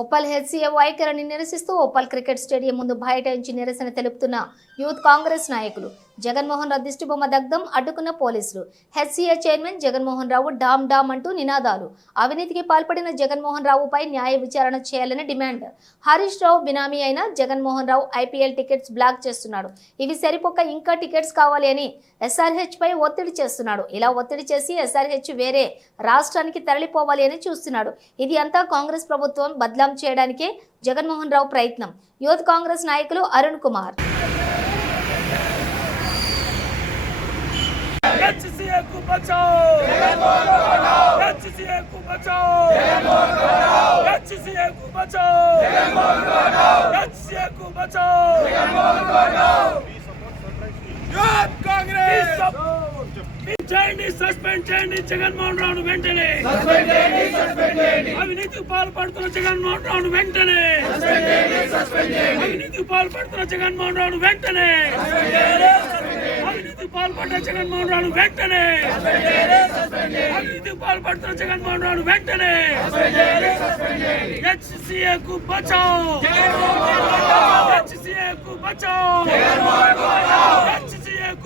Uppal HCA వైఖరిని నిరసిస్తూ Uppal cricket stadium ముందు బైఠాయించి నిరసన తెలుపుతున్న యూత్ కాంగ్రెస్ నాయకులు. జగన్మోహన్ రావు దిష్టిబొమ్మ దగ్ధం అడ్డుకున్న పోలీసులు. HCA chairman Jaganmohan Rao down down అంటూ నినాదాలు. అవినీతికి పాల్పడిన జగన్మోహన్ రావుపై న్యాయ విచారణ చేయాలని డిమాండ్. హరీష్ రావు బినామీ అయిన Jaganmohan Rao IPL tickets black చేస్తున్నాడు. ఇవి సరిపోక ఇంకా టికెట్స్ కావాలి అని ఎస్ఆర్హెచ్ పై ఒత్తిడి చేస్తున్నాడు. ఇలా ఒత్తిడి చేసి ఎస్ఆర్హెచ్ వేరే రాష్ట్రానికి తరలిపోవాలి అని చూస్తున్నాడు. ఇది అంతా కాంగ్రెస్ ప్రభుత్వం బద్లాం చేయడానికే జగన్మోహన్ రావు ప్రయత్నం. యూత్ కాంగ్రెస్ నాయకులు అరుణ్ కుమార్. HCA को बचाओ HCA को बचाओ HCA को बचाओ HCA को बचाओ యూత్ కాంగ్రెస్ చేయండి సస్పెండ్ చేయండి జగన్మోహన్ రావును వెంటనే అవినీతికి పాల్పడుతున్న జగన్మోహన్ రావును వెంటనే అవినీతికి పాల్పడుతున్న జగన్మోహన్ రావును వెంటనే అవినీతికి పాల్పడ్డ జగన్మోహన్ రావును వెంటనే! అవినీతి పాల్పడుతున్న జగన్మోహన్ రావును వెంటనే! హెచ్సిఏ కు బచాओ హెచ్సిఏ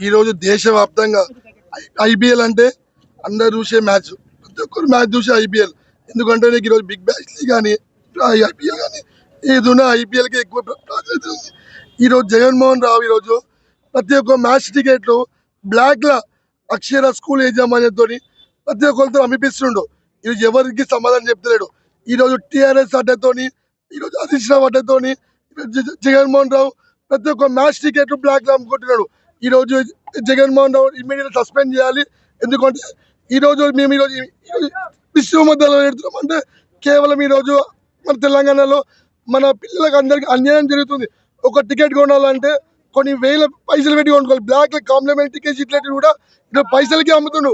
ఈరోజు దేశవ్యాప్తంగా ఐపీఎల్ అంటే అందరు చూసే మ్యాచ్ ప్రతి ఒక్కరు మ్యాచ్ చూసి ఐపీఎల్. ఎందుకంటే నీకు ఈరోజు బిగ్ బ్యాష్ కానీ ఐపీఎల్ కానీ ఏదున్నా ఐపీఎల్కి ఎక్కువ ప్రాధాన్యత ఉంది. ఈరోజు జగన్మోహన్ రావు ఈరోజు ప్రతి ఒక్క మ్యాచ్ టికెట్లు బ్లాక్ల అక్షర స్కూల్ యజమాన్యంతో ప్రతి ఒక్కరితో అమిపిస్తుండు ఈరోజు ఎవరికి సమాధానం చెప్తలేడు. ఈరోజు టీఆర్ఎస్ అడ్డతోని ఈరోజు హరీష్ రావు అడ్డతోని జగన్మోహన్ రావు ప్రతి ఒక్క మ్యాచ్ టికెట్లు బ్లాక్లో అమ్ముకుంటున్నాడు. ఈరోజు జగన్మోహన్ రావు ఇమీడియట్ సస్పెండ్ చేయాలి. ఎందుకంటే ఈ రోజు మేము ఈరోజు ఈరోజు విశ్వ పెడుతున్నాం అంటే కేవలం ఈ రోజు మన తెలంగాణలో మన పిల్లలకు అందరికీ అన్యాయం జరుగుతుంది. ఒక టికెట్ కొనాలంటే కొన్ని వేల పైసలు పెట్టి కొనుక్కోవాలి. బ్లాక్ కాంప్లిమెంట్ టికెట్స్ ఇట్లాంటివి కూడా ఇప్పుడు పైసలకి అమ్ముతుండు.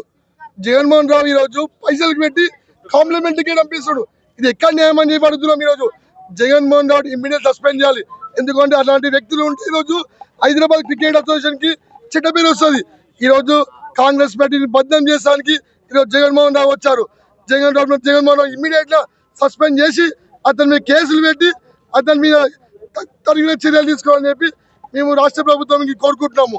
జగన్మోహన్ రావు ఈ రోజు పైసలకి పెట్టి కాంప్లిమెంట్ టికెట్ పంపిస్తుడు. ఇది ఎక్కడ న్యాయం అని చెప్పి ఈరోజు. ఈ రోజు జగన్మోహన్ రావు ఇమ్మీడియట్ సస్పెండ్ చేయాలి. ఎందుకంటే అలాంటి వ్యక్తులు ఉంటే ఈ రోజు హైదరాబాద్ క్రికెట్ అసోసియేషన్కి చెడ్డ పేరు వస్తుంది. ఈరోజు కాంగ్రెస్ పార్టీని బద్దం చేయడానికి ఈరోజు జగన్మోహన్ రావు వచ్చారు జగన్ రావు జగన్మోహన్ రావు ఇమ్మీడియట్గా సస్పెండ్ చేసి అతని మీద కేసులు పెట్టి అతని మీద త- తగిన చర్యలు తీసుకోవాలని చెప్పి మేము రాష్ట్ర ప్రభుత్వానికి కోరుకుంటున్నాము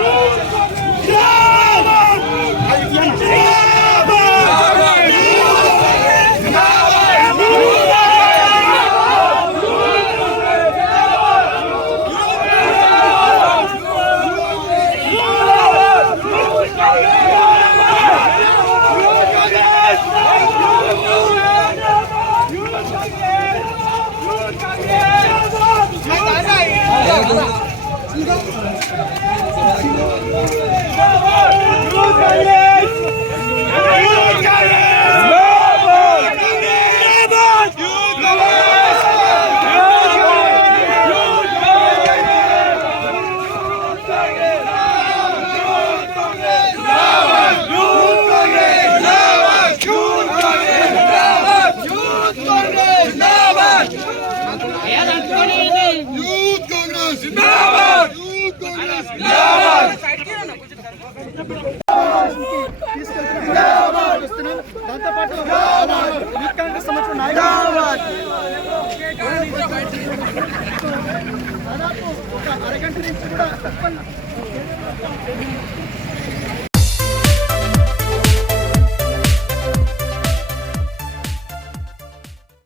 抽香烟抽大烟喝酒抽大烟 తీసుకెళ్తున్నాం దాంతోపాటు యూత్ కాంగ్రెస్ అరగంట నుంచి కూడా